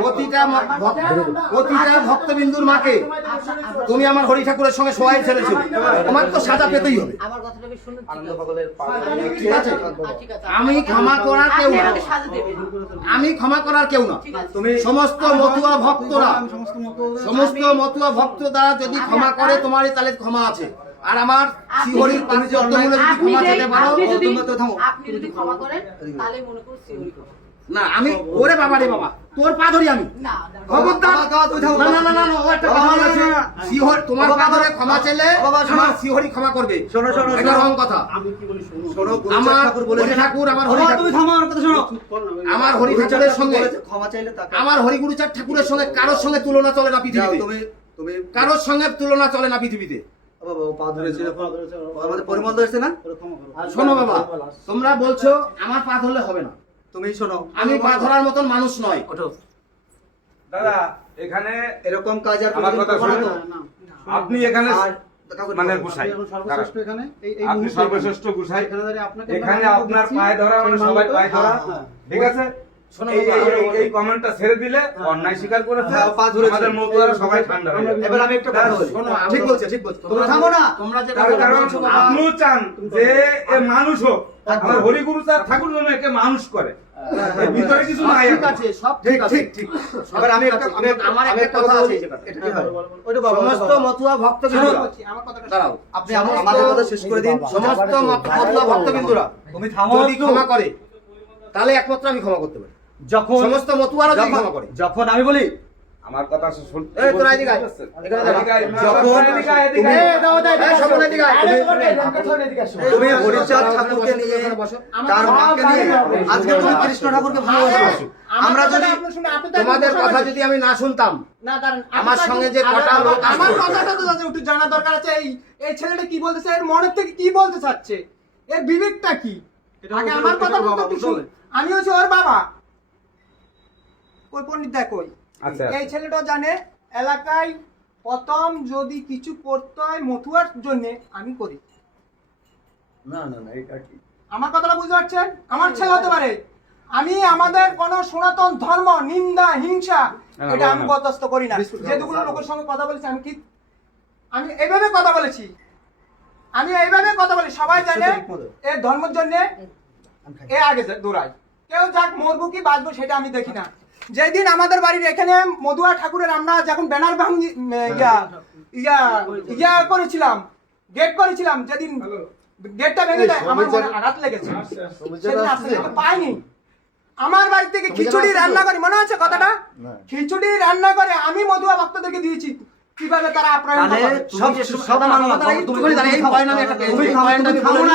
প্রতিটা ভক্ত- প্রতিটা ভক্তবিন্দুর মাকে তুমি আমার হরি ঠাকুরের সঙ্গে সবাই ছেড়েছো তোমার তো সাজা পেতেই হবে। ঠিক আছে। আমি ক্ষমা করার কেউ না। আমি ক্ষমা করার কেউ না। তুমি সমস্ত মতুয়া ভক্তরা। সমস্ত মতুয়া ভক্ত দ্বারা যদি ক্ষমা করে তোমারই তাহলে ক্ষমা আছে। আর আমার যদি ক্ষমা পারো। আপনি যদি- ক্ষমা করেন তাহলে মনে করুন। না আমি ওরে বাবা রে বাবা তোর পা ধরি আমি। তোমার পা ধরে ক্ষমা চেলে বাবা, আমার শ্রীহরি ক্ষমা করবে। শোনো, শোনো, এটা রং কথা। শোনো, গুরুচাঁদ আমার ঠাকুর বলেছে হরি ঠাকুর, আমার হরি তুমি থামো, আমার কথা শোনো। আমার হরি ঠাকুরের সঙ্গে ক্ষমা চাইলে আমার হরি গুরুচাঁদ ঠাকুরের সঙ্গে কারোর সঙ্গে তুলনা চলে না পৃথিবীতে। তুমি তুমি কারোর সঙ্গে তুলনা চলে না পৃথিবীতে। পরিমল ধরেছে না? শোনো বাবা তোমরা বলছো আমার পা ধরলে হবে না। তুমি শোনো। আমি পা ধরার মতন মানুষ নয় ওঠো। দাদা এখানে এরকম কাজ আর আমার কথা করব না শোনো। তো? আপনি এখানে মানে গুসাই। সর্বশ্রেষ্ঠ এখানে? এই এই আপনি সর্বশ্রেষ্ঠ গুসাই। এখানে আপনার পায়ে ধরা সেই সবাই পায়ে ধরা। হ্যাঁ, হ্যাঁ। ঠিক আছে? এই- কমেন্টটা ছেড়ে দিলে অন্যায় স্বীকার করেছে হ্যাঁ, পা ধরেছে। আমাদের মতুয়ারা সবাই ঠান্ডা হয়ে এবার আমি একটা কথা বলি। শোনো, ঠিক বল- ঠিক বলছে। তোমরা তোমরা থামো না। তোমরা যে আপনিও চান যে এ মানুষ হোক। আমার হরিগুরু স্যার ঠাকুর মানুষ করে। ভিতরে কিছু নাই আছে সব ঠিক ঠিক ঠিক এবার আমি একটা আমার একটা কথা আছে হয়? সমস্ত। মতুয়া ভক্ত দাঁড়াও আপনি আমাদের কথা শেষ করে দিন। সমস্ত মত- মতুয়া ভক্তবিন্দুরা। তুমি থামো যদি ক্ষমা করে তাহলে একমাত্র আমি ক্ষমা করতে পারি। যখন সমস্ত মতুয়ারা যখন ক্ষমা করে। যখন আমি বলি আমার কথা শুন- এই তোরা এদিকে আয়। যখন তুমি- হরিচাঁদ ঠাকুরকে নিয়ে তার মাকে নিয়ে আজকে তুমি কৃষ্ণ ঠাকুরকে ভালোবাসো। আমরা যদি তোমাদের কথা যদি আমি না শুনতাম আমার সঙ্গে যে কটা লোক আমার কথাটা তো একটু জানা দরকার আছে। এই এই ছেলেটা কি বলতেছে এর মনের থেকে কি বলতে চাচ্ছে? এর বিবেকটা কি? আগে আমার কথা। আমি হচ্ছে ওর বাবা। ওই পণ্ডিত দেখ ওই। আচ্ছা এই ছেলেটা জানে এলাকায় প্রথম যদি কিছু করতে হয় মথুয়ার জন্য আমি করি। না না না এটা কি? আমার কথাটা বুঝতে পারছেন? আমার ছেলে হতে পারে। আমি আমাদের কোন সনাতন ধর্ম নিন্দা হিংসা এটা আমি বরদাস্ত করি না। যে দুগুলো লোকের সঙ্গে কথা বলেছি আমি ঠিক আমি এইভাবে কথা বলেছি। আমি এইভাবে কথা বলি সবাই জানে ঠিক এ ধর্মের জন্য এ আগে দৌড়ায়। কেউ যাক মরবো কি বাঁচবো সেটা আমি দেখি না। যেদিন আমাদের বাড়ির এখানে মধুয়া ঠাকুরের আমরা যখন ব্যানার ভাঙি ইয়া ইয়া ইয়া করেছিলাম গেট করেছিলাম যেদিন গেটটা ভেঙে দেয় আমার মনে আঘাত লেগেছে। সেদিন আসতে পাইনি আমার বাড়ি থেকে খিচুড়ি রান্না করি মনে আছে কথাটা? খিচুড়ি রান্না করে আমি মধুয়া ভক্তদেরকে দিয়েছি কীভাবে তারা।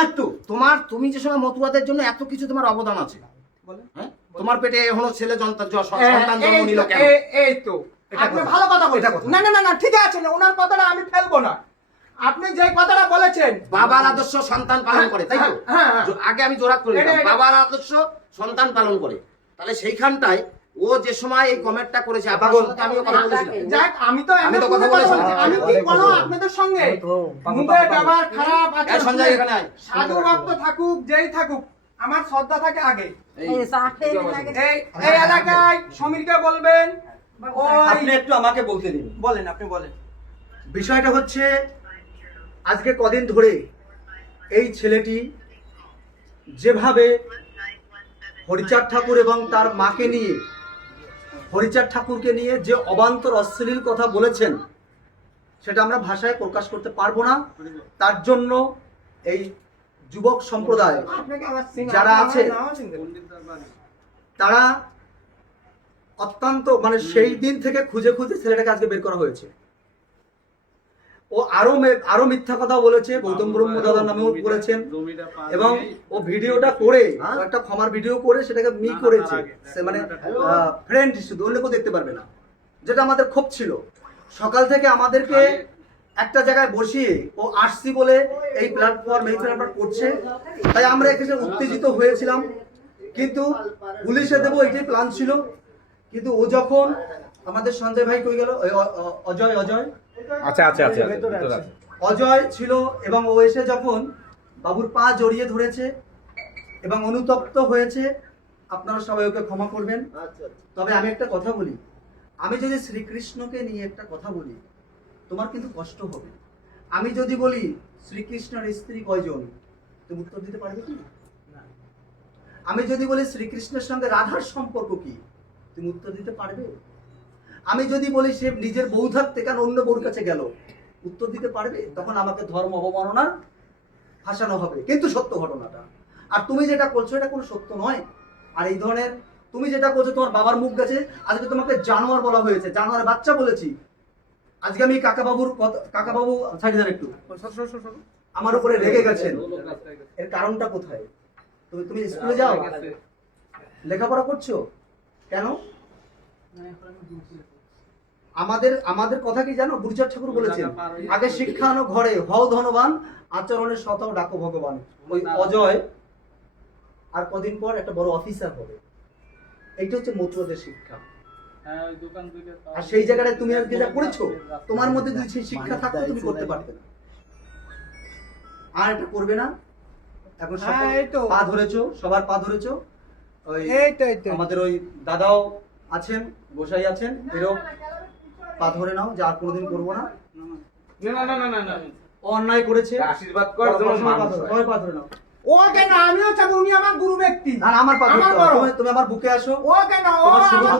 একটু তোমার তুমি যে সময় মতুয়াদের জন্য এত কিছু তোমার অবদান আছে হ্যাঁ? তোমার পেটে এখনও ছেলে জন্তা- জ- সন্তান জন্ম নিল কেন? এই- এই তো আপনি ভালো কথা বলছেন। না না না না ঠিক আছে না ওনার কথাটা আমি ফেলব না। আপনি যে কথাটা বলেছেন। বাবার আদর্শ সন্তান পালন করে তাই তো? হ্যাঁ, হ্যাঁ। আগে আমি জোরাত করে বাবার আদর্শ সন্তান পালন করে। তাহলে সেইখানটায় ও যে সময় এই কমেন্টটা করেছে। সাথে আমিও কথা বলেছিলাম। যাক আমি তো আমি তো কথা কথা বলেছি। বলেছি। আমি কি কোনো আপনাদের সঙ্গে। মুখে ব্যবহার খারাপ আছে। সঞ্জয় এখানে আয়। সাধু ভক্ত থাকুক যেই থাকুক আমার শ্রদ্ধা থাকে আগে। এই, এলাকায় সমীরকে বলবেন আপনি একটু আমাকে বলতে দিন। বলেন আপনি বলেন। বিষয়টা হচ্ছে আজকে কদিন ধরে এই ছেলেটি যেভাবে হরিচাঁদ ঠাকুর এবং তার মাকে নিয়ে হরিচাঁদ ঠাকুরকে নিয়ে যে অবান্তর অশ্লীল কথা বলেছেন সেটা আমরা ভাষায় প্রকাশ করতে পারব না। তার জন্য এই যুবক সম্প্রদায় যারা আছে। তারা অত্যন্ত মানে সেই দিন থেকে খুঁজে খুঁজে ছেলেটাকে আজকে বের করা হয়েছে। ও আরও মে- আরও মিথ্যা কথা বলেছে গৌতম ব্রহ্ম দাদার নামেও বলেছেন। এবং ও ভিডিওটা করে ও একটা ক্ষমার ভিডিও করে সেটাকে মি করেছে। সে মানে ফ্রেন্ড শুধু অন্য কেউ দেখতে পারবে না। যেটা আমাদের ক্ষোভ ছিল। সকাল থেকে আমাদেরকে একটা জায়গায় বসিয়ে ও আসছি বলে এই প্ল্যাটফর্ম এই প্ল্যাটফর্ম করছে। তাই আমরা এখানে উত্তেজিত হয়েছিলাম। কিন্তু পুলিশে দেবো এটাই প্ল্যান ছিল। কিন্তু ও যখন আমাদের সঞ্জয় ভাই কই গেল? অ- অ- অজয় অজয়। আচ্ছা আচ্ছা আচ্ছা অজয় ছিল এবং ও এসে যখন বাবুর পা জড়িয়ে ধরেছে এবং অনুতপ্ত হয়েছে আপনারা সবাই ওকে ক্ষমা করবেন। তবে আমি একটা কথা বলি। আমি যদি শ্রীকৃষ্ণকে নিয়ে একটা কথা বলি তোমার কিন্তু কষ্ট হবে। আমি যদি বলি, শ্রীকৃষ্ণের স্ত্রী কয়জন? তুমি উত্তর দিতে পারবে কি? আমি যদি বলি, শ্রীকৃষ্ণের সঙ্গে রাধার সম্পর্ক কি? তুমি উত্তর দিতে পারবে? আমি যদি বলি, সে নিজের বউ থাকতে কেন অন্য বউর কাছে গেল? উত্তর দিতে পারবে? তখন আমাকে ধর্ম অবমাননার ফাঁসানো হবে। কিন্তু সত্য ঘটনাটা। আর তুমি যেটা করছ এটা কোনো সত্য নয়। আর এই ধরনের, তুমি যেটা করছ তোমার বাবার মুখ গেছে। আজকে তোমাকে জানোয়ার বলা হয়েছে। জানোয়ার বাচ্চা বলেছি। আজকে আমি কাকাবাবুর কাকাবাবু সাইড দেন একটু। আমার উপরে রেগে গেছেন। এর কারণটা কোথায়? তুমি তুমি স্কুলে যাও। লেখাপড়া করছ? কেন? আমাদের আমাদের কথা কি জানো? গুরুচার ঠাকুর বলেছেন আগে শিক্ষা আনো ঘরে হও ধনবান আচরণের শত ডাকো ভগবান। ওই অজয় আর কদিন পর একটা বড় অফিসার হবে। এইটা হচ্ছে মতুয়াদের শিক্ষা। আর সেই জায়গাটায় তুমি আজকে যা করেছ তোমার মধ্যে যদি সেই শিক্ষা থাকতো তুমি করতে পারতে না। আর এটা করবে না। এখন হ্যাঁ, এই তো। পা ধরেছো সবার পা ধরেছো। ওই এই তো আমাদের ওই দাদাও আছেন গোসাই আছেন এরও পা ধরে নাও যে আর কোনোদিন করব না। না না না না অন্যায় করেছে। আশীর্বাদ কর হয়। পা ধরে নাও। ও কেন আমিও চাবো উনি আমার গুরু ব্যক্তি। না, আমার পা আমার তুমি- তুমি আমার বুকে আসো। ও কেন ও আমার।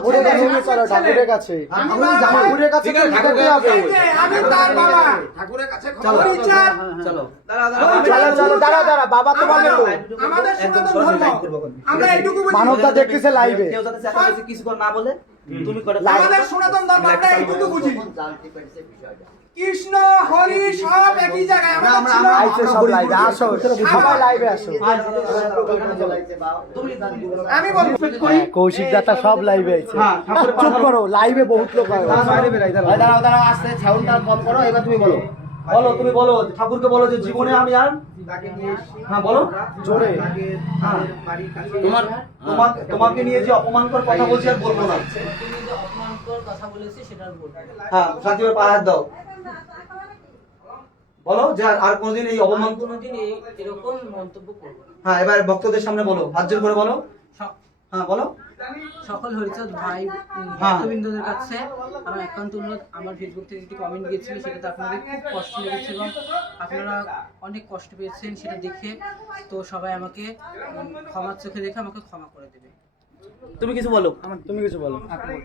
ঠাকুরের কাছে। আমি ঠাকুরের কাছে ঠাকুরের যে, আমি তার বাবা। ঠাকুরের কাছে চলো। চলো চলো। চলো। দাঁড়া দাঁড়া বাবা তো বলে তো আমাদের সনাতন ধর্ম। লাইভ করব এখন। আমরা এইটুকু মানবতা দেখতেছে লাইভে। কেউ যাতে কিছু না বলে। তুমি আমাদের সনাতন ধর্ম আমরা এইটুকু বুঝি। কৃষ্ণ হরি সব একই জায়গায়। আমরা- আইছে সব লাইভে আসো সবাই লাইভে আসো। আমি বলব। হ্যাঁ, কৌশিক দাতা সব লাইভে আছে। হ্যাঁ, চুপ করো লাইভে বহুত লোক আছে। দাঁড়াও। দাঁড়াও আস্তে কম করো এবার তুমি বলো। বলো তুমি বলো ঠাকুরকে বলো যে জীবনে আমি আর হ্যাঁ বলো। জোরে। হ্যাঁ। তোমার তোমাকে তোমাকে নিয়ে যে অপমানকর কথা বলছি আর বলব না। হ্যাঁ পা হাত দাও। বলো যে আর- আর কোনোদিন এই অপমান কোনোদিন এরকম মন্তব্য করব হ্যাঁ এবার ভক্তদের সামনে বলো। হাত জোর করে বলো। হ্যাঁ বলো। সকল হরিচাঁদ ভাই হ্যাঁ। ভক্তবৃন্দদের কাছে আমার একান্ত অনুরোধ আমার ফেসবুক থেকে একটি কমেন্ট গিয়েছিল সেটাতে আপনাদের খুব কষ্ট লেগেছে এবং আপনারা অনেক কষ্ট পেয়েছেন সেটা দেখে। তো সবাই আমাকে ক্ষমার চোখে দেখে আমাকে ক্ষমা করে দেবে। তুমি কিছু বলো। তুমি কিছু বলো।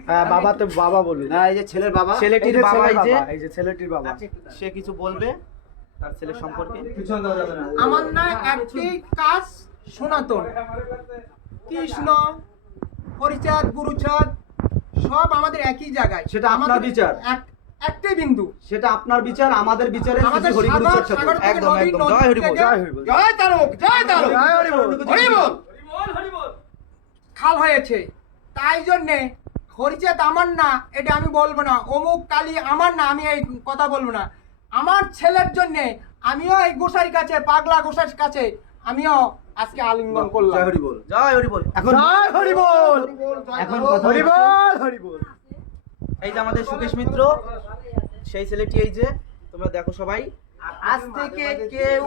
হ্যাঁ বাবা তো বাবা বলুন। না এই যে ছেলের বাবা ছেলেটির এই যে বাবা এই যে এই যে ছেলেটির বাবা। সে কিছু বলবে তার ছেলের সম্পর্কে? কিছু আমার না একটি কাজ সনাতন কৃষ্ণ হরিচাঁদ গুরুচাঁদ সব আমাদের একই জায়গায়। সেটা আপনার আমাদের বিচার। এক- একটাই বিন্দু। সেটা আপনার বিচার আমাদের বিচারে আমাদের হরি গুরু সাগর- চর্চা সাগর থেকে একদম একদম। জয় হরি বল জয় হরি বল জয় তারক জয় তারক। জয় হরি বল। হরি বল খাল হয়েছে। তাই জন্যে হরিচাঁদ আমার না এটা আমি বলব না। অমুক কালী আমার না আমি এই কথা বলব না। আমার ছেলের জন্যে আমিও এই গোসাইর কাছে পাগলা গোসাইর কাছে আমিও আজকে আলিঙ্গন করলাম। জয় হরি বল জয় হরি বল এখন জয় হরি বল এখন কথা হরি বল হরি বল এই যে আমাদের সুকেশ মিত্র সেই ছেলেটি এই যে তোমরা দেখো সবাই। আজ থেকে কেউ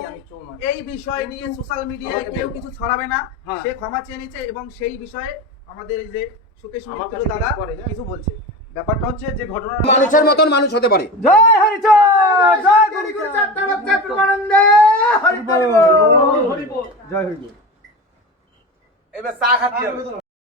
এই বিষয় নিয়ে সোশ্যাল মিডিয়ায় কেউ কিছু ছড়াবে না। সে ক্ষমা চেয়ে নিয়েছে এবং সেই বিষয়ে আমাদের এই যে সুকেশ মিত্র দাদা কিছু বলছে। ব্যাপারটা হচ্ছে যে ঘটনা মানুষের মতন মানুষ হতে পারে। জয় হরিচর জয় হরি গুরুচাঁদ। তারককে প্রমানন্দে হরি বল জয় হরি বল এবার চা খাচ্ছি।